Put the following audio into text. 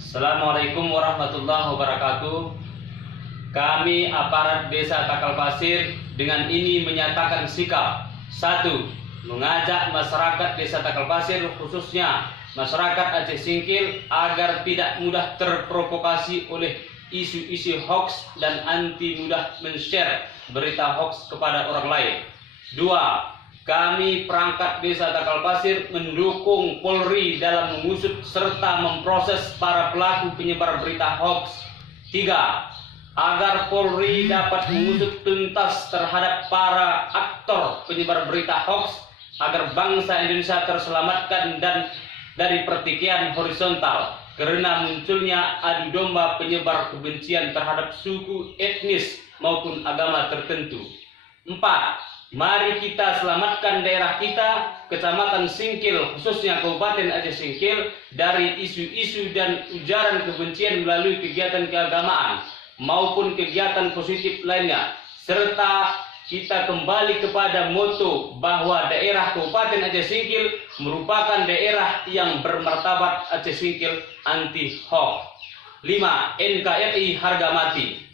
Assalamualaikum warahmatullahi wabarakatuh. Kami aparat Desa Takal Pasir dengan ini menyatakan sikap. 1. Mengajak masyarakat Desa Takal Pasir, khususnya masyarakat Aceh Singkil, agar tidak mudah terprovokasi oleh isu-isu hoax dan anti mudah men-share berita hoax kepada orang lain. 2. Kami perangkat Desa Takal Pasir mendukung Polri dalam mengusut serta memproses para pelaku penyebar berita hoax. 3. Agar Polri dapat mengusut tuntas terhadap para aktor penyebar berita hoax agar bangsa Indonesia terselamatkan dan dari pertikaian horizontal karena munculnya adu domba penyebar kebencian terhadap suku, etnis maupun agama tertentu. 4. Mari kita selamatkan daerah kita, Kecamatan Singkil, khususnya Kabupaten Aceh Singkil, dari isu-isu dan ujaran kebencian melalui kegiatan keagamaan maupun kegiatan positif lainnya. Serta kita kembali kepada moto bahwa daerah Kabupaten Aceh Singkil merupakan daerah yang bermartabat. Aceh Singkil anti hoax. 5. NKRI harga mati.